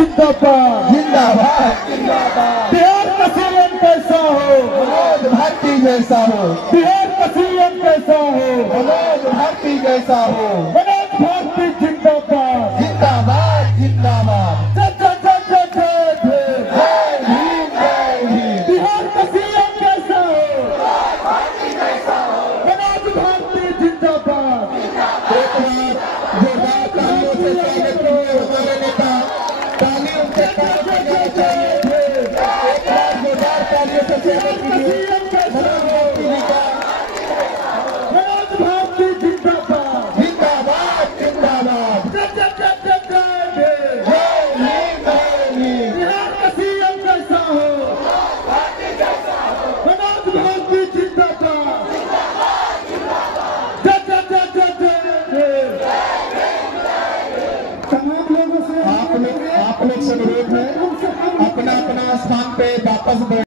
जिंदाबाद जिंदाबाद जिंदाबाद। बिहार का सीएम कैसा हो? मनोज भारती जैसा हो। बिहार का सीएम कैसा हो? मनोज भारती जैसा हो। मनोज भारती जिंदाबाद जिंदाबाद जिंदाबाद। जय भीम जय भीम। बिहार का सीएम कैसा हो? मनोज भारती जिंदाबाद। एक बार जोरदार तालियों से स्वागत करिए हमारे नेता। तालियों से स्वागत करना चाहिए। एक बार जोरदार तालियों से स्वागत कीजिए मनोज भारती जी का। मनोज भारती जिंदाबाद जिंदाबाद जिंदाबाद। जय भीम जय भीम। बिहार का सीएम कैसा हो? मनोज भारती जिंदाबाद। तमाम लोगों से आप लोग से अनुरोध है अपना अपना स्थान पे वापस